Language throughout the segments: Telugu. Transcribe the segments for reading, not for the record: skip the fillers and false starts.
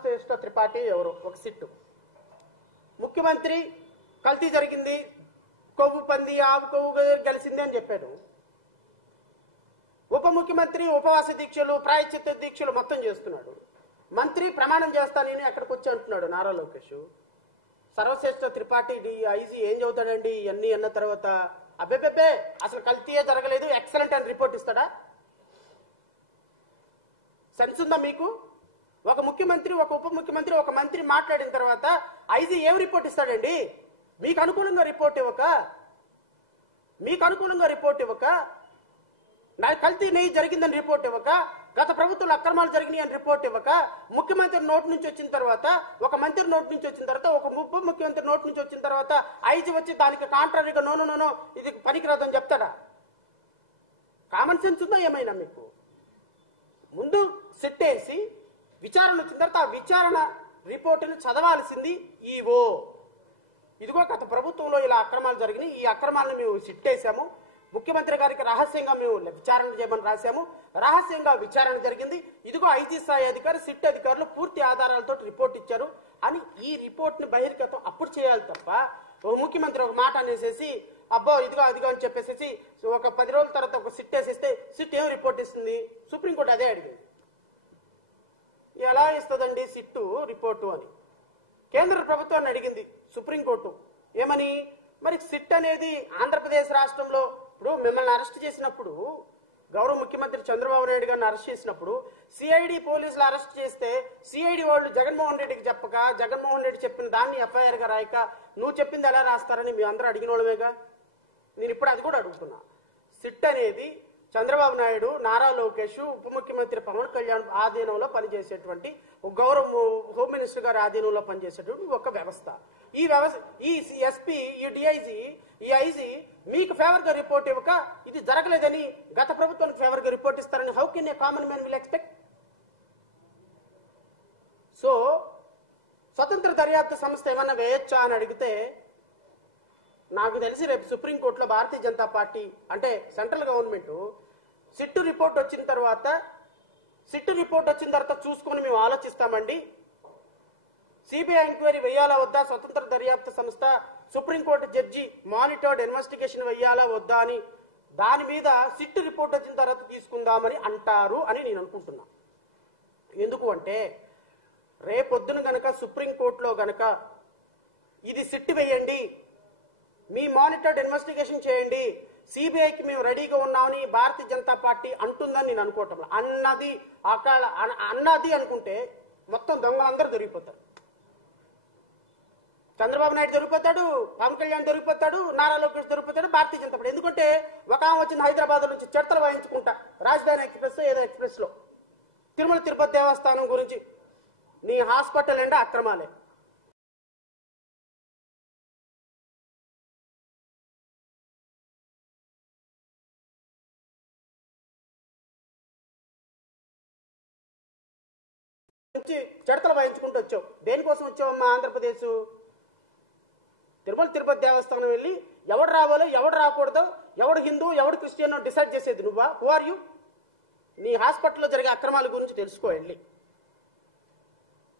సర్వశ్రేష్ఠ త్రిపాఠి ఎవరు ఒక సిట్టు. ముఖ్యమంత్రి కల్తీ జరిగింది, కొవ్వు పంది ఆవు కొవ్వు కలిసింది అని చెప్పాడు. ఉప ముఖ్యమంత్రి ఉపవాస దీక్షలు ప్రాయశ్చిత్త దీక్షలు మొత్తం చేస్తున్నాడు. మంత్రి ప్రమాణం చేస్తా నేను అక్కడికి వచ్చి అంటున్నాడు నారా లోకేష్. సర్వశ్రేష్ఠ త్రిపాఠి ఐజీ ఏం చదువుతాడండి ఇవన్నీ అన్న తర్వాత? అబ్బెబ్బెబ్బే అసలు కల్తీయే జరగలేదు ఎక్సలెంట్ అని రిపోర్ట్ ఇస్తాడా? సెన్స్ ఉందా మీకు? ఒక ముఖ్యమంత్రి ఒక ఉప ముఖ్యమంత్రి ఒక మంత్రి మాట్లాడిన తర్వాత ఐజీ ఏం రిపోర్ట్ ఇస్తాడండి? మీకు అనుకూలంగా రిపోర్ట్ ఇవ్వక నా కల్తీ నెయ్యి జరిగిందని రిపోర్ట్ ఇవ్వక, గత ప్రభుత్వంలో అక్రమాలు జరిగినాయి అని రిపోర్ట్ ఇవ్వక, ముఖ్యమంత్రి నోటి నుంచి వచ్చిన తర్వాత, ఒక మంత్రి నోటి నుంచి వచ్చిన తర్వాత, ఒక ఉప ముఖ్యమంత్రి నోటి నుంచి వచ్చిన తర్వాత ఐజీ వచ్చి దానికి కాంట్రారీగా నో ఇది పనికిరాదని చెప్తాడా? కామన్ సెన్స్ ఉందా ఏమైనా మీకు? ముందు సెట్టేసి విచారణ వచ్చిన తర్వాత ఆ విచారణ రిపోర్టును చదవాల్సింది ఈవో. ఇదిగో గత ప్రభుత్వంలో ఇలా అక్రమాలు జరిగినాయి, ఈ అక్రమాలను మేము సిట్టేశాము, ముఖ్యమంత్రి గారికి రహస్యంగా మేము విచారణ చేయమని రాశాము, రహస్యంగా విచారణ జరిగింది, ఇదిగో ఐజీ స్థాయి అధికారి సిట్ అధికారులు పూర్తి ఆధారాలతో రిపోర్ట్ ఇచ్చారు అని ఈ రిపోర్ట్ని బహిర్గతం అప్పుడు చేయాలి తప్ప ఒక ముఖ్యమంత్రి ఒక మాట అనేసేసి అబ్బో ఇదిగో అదిగో అని చెప్పేసి ఒక 10 రోజుల తర్వాత ఒక సిట్ వేసేస్తే సిట్ ఏం రిపోర్ట్ ఇస్తుంది? సుప్రీంకోర్టు అదే అడిగింది. ఎలా ఇస్తుందండి సిట్టు రిపోర్టు అని కేంద్ర ప్రభుత్వాన్ని అడిగింది సుప్రీంకోర్టు. ఏమని? మరి సిట్ అనేది ఆంధ్రప్రదేశ్ రాష్ట్రంలో ఇప్పుడు మిమ్మల్ని అరెస్ట్ చేసినప్పుడు, గౌరవ ముఖ్యమంత్రి చంద్రబాబు నాయుడు గారిని అరెస్ట్ చేసినప్పుడు సిఐడి పోలీసులు అరెస్ట్ చేస్తే సిఐడి వాళ్ళు జగన్మోహన్ రెడ్డికి చెప్పక, జగన్మోహన్ రెడ్డి చెప్పిన దాన్ని ఎఫ్ఐఆర్ గా రాయక నువ్వు చెప్పింది ఎలా రాస్తారని మీ అందరూ అడిగిన వాళ్ళమేగా. నేను ఇప్పుడు అది కూడా అడుగుతున్నా. సిట్ అనేది చంద్రబాబు నాయుడు, నారా లోకేష్, ఉప ముఖ్యమంత్రి పవన్ కళ్యాణ్ ఆధీనంలో పనిచేసేటువంటి గౌరవ హోమ్ మినిస్టర్ గారి ఆధీనంలో పనిచేసేటువంటి ఒక వ్యవస్థ. ఈ వ్యవస్థ ఈ ఎస్పీ ఈ డిఐజీ ఈ ఐజీ మీకు ఫేవర్ గా రిపోర్ట్ ఇవ్వక ఇది జరగలేదని గత ప్రభుత్వానికి ఫేవర్ గా రిపోర్ట్ ఇస్తారని how can a common man will expect? So స్వతంత్ర దర్యాప్తు సంస్థ ఏమన్నా వేయొచ్చా అని అడిగితే నాకు తెలిసి రేపు సుప్రీంకోర్టులో భారతీయ జనతా పార్టీ అంటే సెంట్రల్ గవర్నమెంట్ సిట్టు రిపోర్ట్ వచ్చిన తర్వాత చూసుకొని మేము ఆలోచిస్తామండి, సిబిఐ ఎంక్వైరీ వేయాలా వద్దా, స్వతంత్ర దర్యాప్తు సంస్థ సుప్రీంకోర్టు జడ్జి మానిటర్డ్ ఇన్వెస్టిగేషన్ వేయాలా వద్దా అని దాని మీద సిట్టు రిపోర్ట్ వచ్చిన తర్వాత తీసుకుందామని అంటారు అని నేను అనుకుంటున్నా. ఎందుకు అంటే రేపొద్దున గనక సుప్రీంకోర్టులో గనక ఇది సిట్టు వేయండి, మీ మానిటర్డ్ ఇన్వెస్టిగేషన్ చేయండి, సిబిఐకి మేము రెడీగా ఉన్నామని భారతీయ జనతా పార్టీ అంటుందని నేను అనుకోవటం. అన్నది అనుకుంటే మొత్తం దొంగలందరూ దొరికిపోతారు. చంద్రబాబు నాయుడు దొరికిపోతాడు, పవన్ కళ్యాణ్ దొరికిపోతాడు, నారా లోకేష్ దొరికిపోతాడు, భారతీయ జనతా పార్టీ. ఎందుకంటే ఒక ఆమె వచ్చింది హైదరాబాద్ నుంచి చెడతలు వాయించుకుంటా రాజధాని ఎక్స్ప్రెస్ ఏదో ఎక్స్ప్రెస్ లో తిరుమల తిరుపతి దేవస్థానం గురించి నీ హాస్పిటల్ అంటే అక్రమాలే. చెడతలు వాయించుకుంటూ వచ్చావు. దేనికోసం వచ్చావమ్మా ఆంధ్రప్రదేశ్? తిరుమల తిరుపతి దేవస్థానం వెళ్ళి ఎవడు రావాలో ఎవడు రాకూడదో, ఎవడు హిందూ ఎవడు క్రిస్టియన్ డిసైడ్ చేసేది నువ్వా? Who are you? నీ హాస్పిటల్లో జరిగే అక్రమాల గురించి తెలుసుకో వెళ్ళి.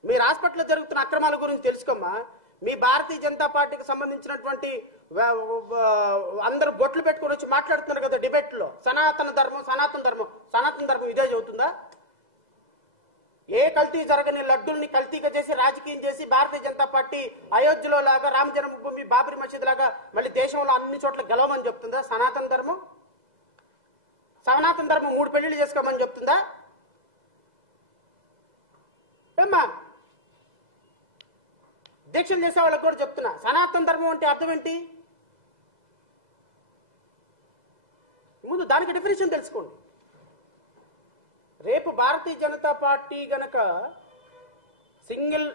మీరు హాస్పిటల్లో జరుగుతున్న అక్రమాల గురించి తెలుసుకోమ్మా. మీ భారతీయ జనతా పార్టీకి సంబంధించినటువంటి అందరూ బొట్లు పెట్టుకొని వచ్చి మాట్లాడుతున్నారు కదా డిబేట్లో, సనాతన ధర్మం ఇదే చదువుతుందా? ఏ కల్తీ జరగని లడ్డుల్ని కల్తీగా చేసి రాజకీయం చేసి భారతీయ జనతా పార్టీ అయోధ్యలో లాగా రామ జన్మభూమి బాబరీ మసీద్ లాగా మళ్ళీ దేశంలో అన్ని చోట్ల గెలవమని చెప్తుందా? సనాతన ధర్మం 3 పెళ్లిళ్ళు చేసుకోమని చెప్తుందా? ఏమ్మా దీక్షలు చేసే వాళ్ళకి కూడా చెప్తున్నా, సనాతన ధర్మం అంటే అర్థం ఏంటి? ముందు దానికి డెఫినేషన్ తెలుసుకోండి. రేపు భారతీయ జనతా పార్టీ గనక సింగిల్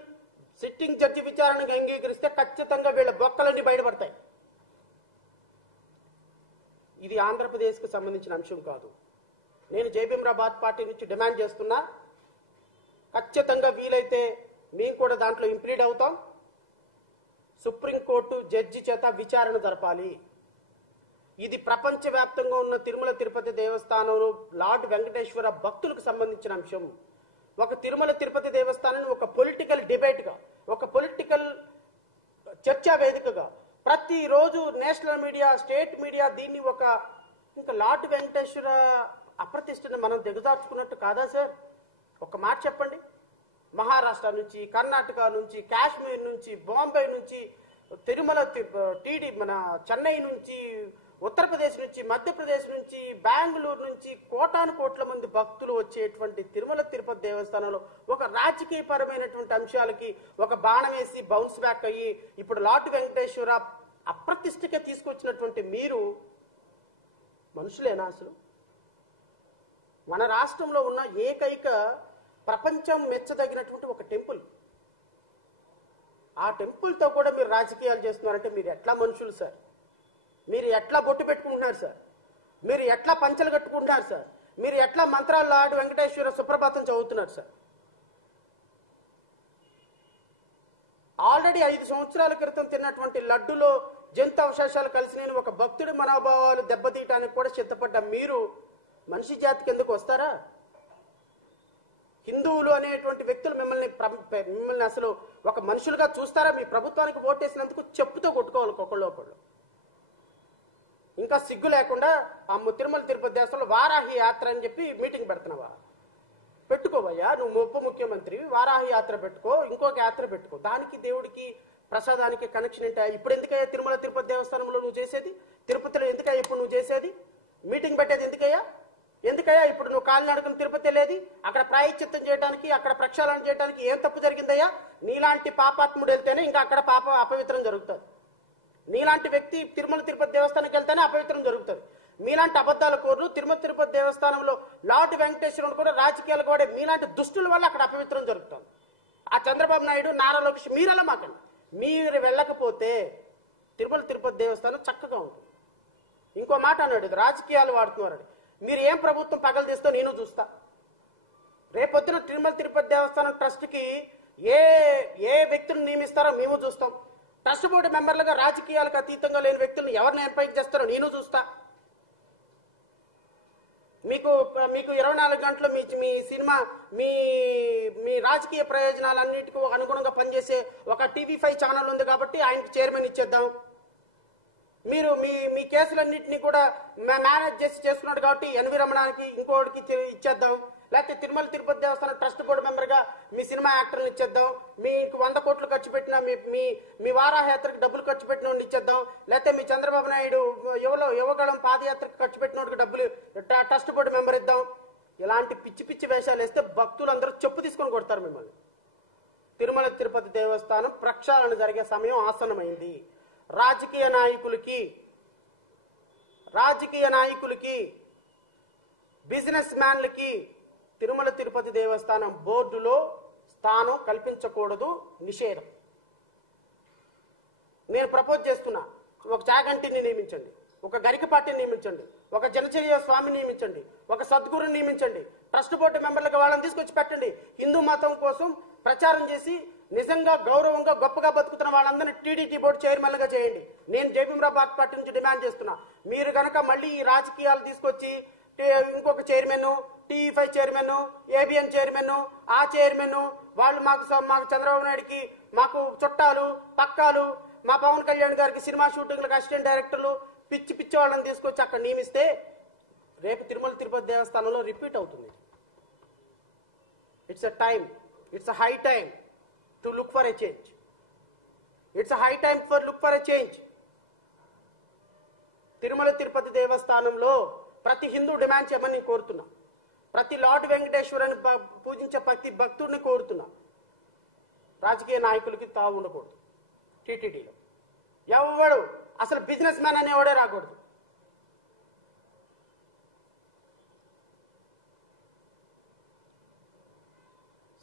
సిట్టింగ్ జడ్జి విచారణకు అంగీకరిస్తే ఖచ్చితంగా వీళ్ళ బొక్కలన్నీ బయటపడతాయి. ఇది ఆంధ్రప్రదేశ్కు సంబంధించిన అంశం కాదు. నేను జయభీమరాబాద్ పార్టీ నుంచి డిమాండ్ చేస్తున్నా, ఖచ్చితంగా వీలైతే మేము కూడా దాంట్లో ఇంప్లీడ్ అవుతాం. సుప్రీంకోర్టు జడ్జి చేత విచారణ జరపాలి. ఇది ప్రపంచవ్యాప్తంగా ఉన్న తిరుమల తిరుపతి దేవస్థానం లార్డ్ వెంకటేశ్వర భక్తులకు సంబంధించిన అంశం. ఒక తిరుమల తిరుపతి దేవస్థానాన్ని ఒక పొలిటికల్ డిబేట్గా, ఒక పొలిటికల్ చర్చా వేదికగా ప్రతిరోజు నేషనల్ మీడియా, స్టేట్ మీడియా దీన్ని ఒక ఇంకా లాటు వెంకటేశ్వర అప్రతిష్టను మనం దిగజార్చుకున్నట్టు కాదా సార్? ఒక మాట చెప్పండి. మహారాష్ట్ర నుంచి, కర్ణాటక నుంచి, కాశ్మీర్ నుంచి, బాంబే నుంచి, తిరుమల మన చెన్నై నుంచి, ఉత్తరప్రదేశ్ నుంచి, మధ్యప్రదేశ్ నుంచి, బెంగళూరు నుంచి కోటాను కోట్ల మంది భక్తులు వచ్చేటువంటి తిరుమల తిరుపతి దేవస్థానంలో ఒక రాజకీయ పరమైనటువంటి అంశాలకి ఒక బాణం వేసి బౌన్స్ బ్యాక్ అయ్యి ఇప్పుడు లాటు వెంకటేశ్వర అప్రతిష్టగా తీసుకొచ్చినటువంటి మీరు మనుషులేనా అసలు? మన రాష్ట్రంలో ఉన్న ఏకైక ప్రపంచం మెచ్చదగినటువంటి ఒక టెంపుల్, ఆ టెంపుల్తో కూడా మీరు రాజకీయాలు చేస్తున్నారంటే మీరు ఎట్లా మనుషులు సార్? మీరు ఎట్లా బొట్టు పెట్టుకుంటున్నారు సార్? మీరు ఎట్లా పంచలు కట్టుకుంటున్నారు సార్? మీరు ఎట్లా మంత్రాలు లాడు వెంకటేశ్వర సుప్రభాతం చదువుతున్నారు సార్? ఆల్రెడీ 5 సంవత్సరాల క్రితం తిన్నటువంటి లడ్డులో జంతు అవశేషాలు కలిసి నేను ఒక భక్తుడి మనోభావాలు దెబ్బతీయటానికి కూడా సిద్ధపడ్డ మీరు మనిషి జాతికి ఎందుకు వస్తారా? హిందువులు అనేటువంటి వ్యక్తులు మిమ్మల్ని అసలు ఒక మనుషులుగా చూస్తారా? మీ ప్రభుత్వానికి ఓటేసినందుకు చెప్పుతో కొట్టుకోవాలి ఒకళ్ళు. ఇంకా సిగ్గు లేకుండా ఆ తిరుమల తిరుపతి దేవస్థానంలో వారాహి యాత్ర అని చెప్పి మీటింగ్ పెడుతున్నావా? పెట్టుకోవయ్యా, నువ్వు ఉప ముఖ్యమంత్రి, వారాహి యాత్ర పెట్టుకో, ఇంకొక యాత్ర పెట్టుకో. దానికి దేవుడికి ప్రసాదానికి కనెక్షన్ ఏంటా? ఇప్పుడు ఎందుకయ్యా తిరుమల తిరుపతి దేవస్థానంలో నువ్వు చేసేది? తిరుపతిలో ఎందుకయ్యా ఇప్పుడు నువ్వు చేసేది? మీటింగ్ పెట్టేది ఎందుకయ్యా? ఇప్పుడు నువ్వు కాలినడకను తిరుపతి వెళ్ళేది? అక్కడ ప్రాయశ్చిత్తం చేయడానికి, అక్కడ ప్రక్షాళన చేయడానికి ఏం తప్పు జరిగిందయ్యా? నీలాంటి పాపాత్ముడు వెళ్తేనే ఇంకా అక్కడ పాప అపవిత్రం జరుగుతుంది. నీలాంటి వ్యక్తి తిరుమల తిరుపతి దేవస్థానానికి వెళ్తేనే అపవిత్రం జరుగుతుంది. మీలాంటి అబద్ధాల కోరు తిరుమల తిరుపతి దేవస్థానంలో లార్డ్ వెంకటేశ్వరుడు కూడా రాజకీయాలు కూడా మీలాంటి దుష్టుల వల్ల అక్కడ అపవిత్రం జరుగుతుంది. ఆ చంద్రబాబు నాయుడు, నారా లోకేష్ మీరలా మాకండి. మీరు వెళ్ళకపోతే తిరుమల తిరుపతి దేవస్థానం చక్కగా ఉంటుంది. ఇంకో మాట అన్నాడు, రాజకీయాలు వాడుతున్నారండి. మీరు ఏం ప్రభుత్వం పగలు తీస్తో నేను చూస్తా. రేపొద్దున తిరుమల తిరుపతి దేవస్థానం ట్రస్ట్కి ఏ వ్యక్తులను నియమిస్తారో మేము చూస్తాం. ట్రస్ట్ బోర్డు మెంబర్లుగా రాజకీయాలకు అతీతంగా లేని వ్యక్తులను ఎవరిని ఎంపిక చేస్తారో నేను చూస్తా. మీకు 24 గంటలు మీ సినిమా మీ రాజకీయ ప్రయోజనాలన్నిటికీ అనుగుణంగా పనిచేసే ఒక TV5 ఛానల్ ఉంది కాబట్టి ఆయనకి చైర్మన్ ఇచ్చేద్దాం. మీరు మీ కేసులన్నింటినీ కూడా మేనేజ్ చేసుకున్నాడు కాబట్టి ఎన్వి రమణానికి ఇంకోటికి ఇచ్చేద్దాం. లేకపోతే తిరుమల తిరుపతి దేవస్థానం ట్రస్ట్ బోర్డు మెంబర్గా మీ సినిమా యాక్టర్ని ఇచ్చేద్దాం. మీకు 100 కోట్లు ఖర్చు పెట్టిన మీ వారాయాత్రకు డబ్బులు ఖర్చు పెట్టిన వాడిని ఇచ్చేద్దాం. లేకపోతే మీ చంద్రబాబు నాయుడు యువగళం పాదయాత్రకు ఖర్చు పెట్టిన వాడికి డబ్బులు ట్రస్ట్ బోర్డు మెంబర్ ఇద్దాం. ఇలాంటి పిచ్చి వేషాలు వేస్తే భక్తులందరూ చెప్పు తీసుకొని కొడతారు మిమ్మల్ని. తిరుమల తిరుపతి దేవస్థానం ప్రక్షాళన జరిగే సమయం ఆసన్నమైంది. రాజకీయ నాయకులకి బిజినెస్ మ్యాన్లకి తిరుమల తిరుపతి దేవస్థానం బోర్డులో స్థానం కల్పించకూడదు, నిషేధం. నేను ప్రపోజ్ చేస్తున్నా, ఒక చాగంటిని నియమించండి, ఒక గరికపాటిని నియమించండి, ఒక జనచర్య స్వామిని నియమించండి, ఒక సద్గురుని నియమించండి. ట్రస్ట్ బోర్డు మెంబర్లుగా వాళ్ళని తీసుకొచ్చి పెట్టండి. హిందూ మతం కోసం ప్రచారం చేసి నిజంగా గౌరవంగా గొప్పగా బతుకుతున్న వాళ్ళందరినీ టీడీటీ బోర్డు చైర్మన్లుగా చేయండి. నేను జయభీమరావు పార్టీ నుంచి డిమాండ్ చేస్తున్నా. మీరు గనక మళ్ళీ ఈ రాజకీయాలు తీసుకొచ్చి ఇంకొక chairman, TV5 chairman, ABN chairman, ఆ చైర్మన్ వాళ్ళు మాకు చంద్రబాబు నాయుడికి మాకు చుట్టాలు పక్కాలు, మా పవన్ కళ్యాణ్ గారికి సినిమా షూటింగ్లకు అసిస్టెంట్ డైరెక్టర్లు, పిచ్చి వాళ్ళని తీసుకొచ్చి అక్కడ నియమిస్తే రేపు తిరుమల తిరుపతి దేవస్థానంలో రిపీట్ అవుతుంది. It's a high time to look for a change. It's a high time for look for a change. Tirumala Tirupati దేవస్థానంలో ప్రతి హిందూ డిమాండ్ చేయమని కోరుతున్నా. ప్రతి లార్డ్ వెంకటేశ్వరుని పూజించే ప్రతి భక్తుడిని కోరుతున్నా. రాజకీయ నాయకులకి తావు ఉండకూడదు. టీటీడీలో ఎవడు అసలు బిజినెస్ మ్యాన్ అనేవాడే రాకూడదు.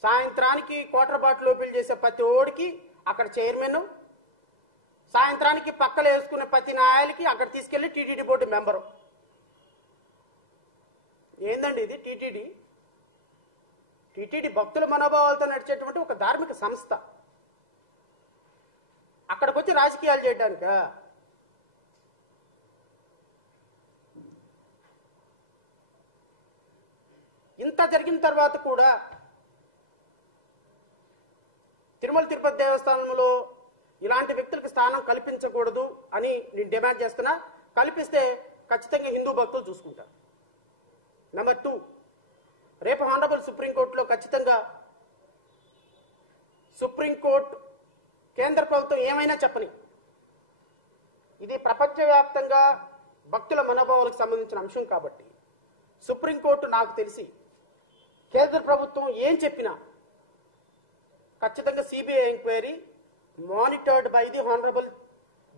సాయంత్రానికి క్వార్టర్ బాటిల్ ఓపెన్ చేసే ప్రతి ఓడికి అక్కడ చైర్మన్, సాయంత్రానికి పక్కలు వేసుకునే ప్రతి నాయలకి అక్కడ తీసుకెళ్లి టీటీడీ బోర్డు మెంబరు. ఏందండి ఇది? టీటీడీ భక్తుల మనోభావాలతో నడిచేటువంటి ఒక ధార్మిక సంస్థ. అక్కడికి వచ్చి రాజకీయాలు చేయడానిక? ఇంత జరిగిన తర్వాత కూడా తిరుమల తిరుపతి దేవస్థానంలో ఇలాంటి వ్యక్తులకు స్థానం కల్పించకూడదు అని నేను డిమాండ్ చేస్తున్నా. కల్పిస్తే ఖచ్చితంగా హిందూ భక్తులు చూసుకుంటారు. నెంబర్ 2, రేపు హానరబుల్ సుప్రీంకోర్టులో ఖచ్చితంగా సుప్రీంకోర్టు కేంద్ర ప్రభుత్వం ఏమైనా చెప్పని, ఇది ప్రపంచవ్యాప్తంగా భక్తుల మనోభావాలకు సంబంధించిన అంశం కాబట్టి సుప్రీంకోర్టు నాకు తెలిసి కేంద్ర ప్రభుత్వం ఏం చెప్పినా ఖచ్చితంగా CBI enquiry monitored by the honourable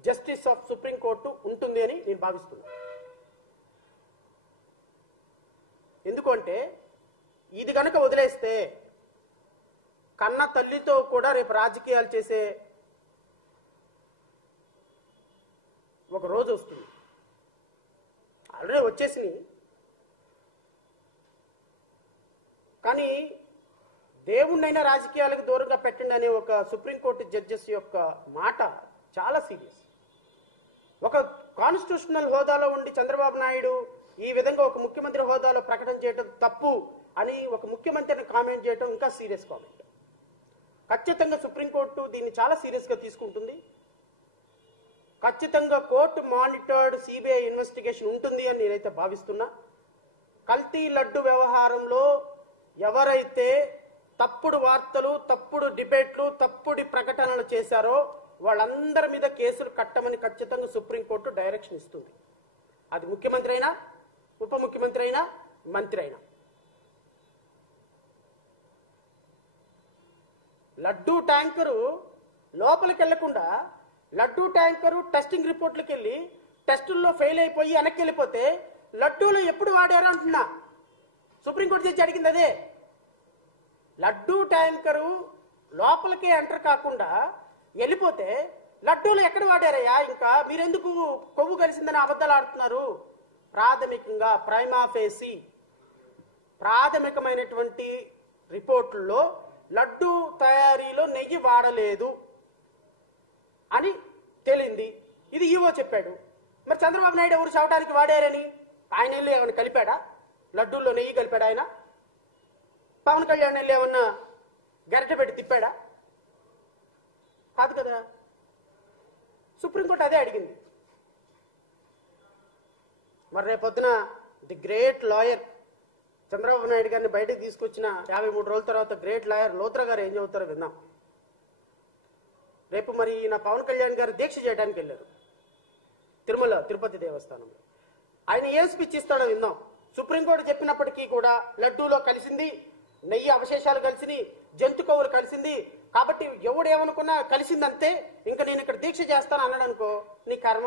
justice of supreme court ఉంటుంది అని నేను భావిస్తున్నాను. ఎందుకంటే ఇది గనక వదిలేస్తే కన్న తల్లితో కూడా రేపు రాజకీయాలు చేసే ఒక రోజు వస్తుంది. ఆల్రెడీ వచ్చేసినాయి. కానీ దేవుణ్ణైనా రాజకీయాలకు దూరంగా పెట్టండి అనే ఒక సుప్రీంకోర్టు జడ్జెస్ యొక్క మాట చాలా సీరియస్. ఒక కాన్స్టిట్యూషనల్ హోదాలో ఉండి చంద్రబాబు నాయుడు ఈ విధంగా ఒక ముఖ్యమంత్రి హోదాలో ప్రకటన చేయడం తప్పు అని ఒక ముఖ్యమంత్రిని కామెంట్ చేయడం ఇంకా సీరియస్ కామెంట్. ఖచ్చితంగా సుప్రీంకోర్టు దీన్ని చాలా సీరియస్ గా తీసుకుంటుంది. ఖచ్చితంగా కోర్టు మానిటర్డ్ సిబిఐ ఇన్వెస్టిగేషన్ ఉంటుంది అని నేనైతే భావిస్తున్నా. కల్తీ లడ్డు వ్యవహారంలో ఎవరైతే తప్పుడు వార్తలు, తప్పుడు డిబేట్లు, తప్పుడు ప్రకటనలు చేశారో వాళ్ళందరి మీద కేసులు కట్టమని ఖచ్చితంగా సుప్రీంకోర్టు డైరెక్షన్ ఇస్తుంది. అది ముఖ్యమంత్రి అయినా, ఉప ముఖ్యమంత్రి అయినా, మంత్రి అయినా. లడ్డూ ట్యాంకరు లోపలికి వెళ్లకుండా లడ్డూ ట్యాంకరు టెస్టింగ్ రిపోర్ట్లకు వెళ్ళి టెస్టుల్లో ఫెయిల్ అయిపోయి వెనక్కి వెళ్ళిపోతే లడ్డూలు ఎప్పుడు వాడారు అంటున్నా. సుప్రీంకోర్టు జడ్జి అడిగింది అదే. లడ్డూ ట్యాంకరు లోపలికి ఎంటర్ కాకుండా వెళ్ళిపోతే లడ్డూలు ఎక్కడ వాడారయ్యా? ఇంకా మీరెందుకు కొవ్వు కలిసిందని అబద్ధాలు ఆడుతున్నారు? ప్రాథమికంగా ప్రైమా ఫేసి ప్రాథమికమైనటువంటి రిపోర్టుల్లో లడ్డూ తయారీలో నెయ్యి వాడలేదు అని తేలింది. ఇది ఈవో చెప్పాడు. మరి చంద్రబాబు నాయుడు ఎవరు చవటానికి వాడారని ఆయన వెళ్ళి ఏమైనా కలిపాడా? లడ్డూల్లో నెయ్యి కలిపాడా ఆయన? పవన్ కళ్యాణ్ వెళ్ళి ఏమన్నా గరిట పెట్టి తిప్పాడా? కాదు కదా. సుప్రీంకోర్టు అదే అడిగింది. మరి రేపొద్దున the great lawyer Chandrababu Naidu గారిని బయటకు తీసుకొచ్చిన 53 రోజుల తర్వాత గ్రేట్ లాయర్ లోత్రా గారు ఏం చెబుతారో విందాం. రేపు మరి ఈయన పవన్ కళ్యాణ్ గారు దీక్ష చేయడానికి వెళ్ళారు తిరుమల తిరుపతి దేవస్థానంలో. ఆయన ఏం స్పీచ్ ఇస్తాడో విందాం. సుప్రీంకోర్టు చెప్పినప్పటికీ కూడా లడ్డూలో కలిసింది, నెయ్యి అవశేషాలు కలిసింది, జంతు కొవ్వులు కలిసింది కాబట్టి ఎవడేమనుకున్నా కలిసిందంతే, ఇంకా నేను ఇక్కడ దీక్ష చేస్తాను అన్నాడు అనుకో, నీ కర్మ.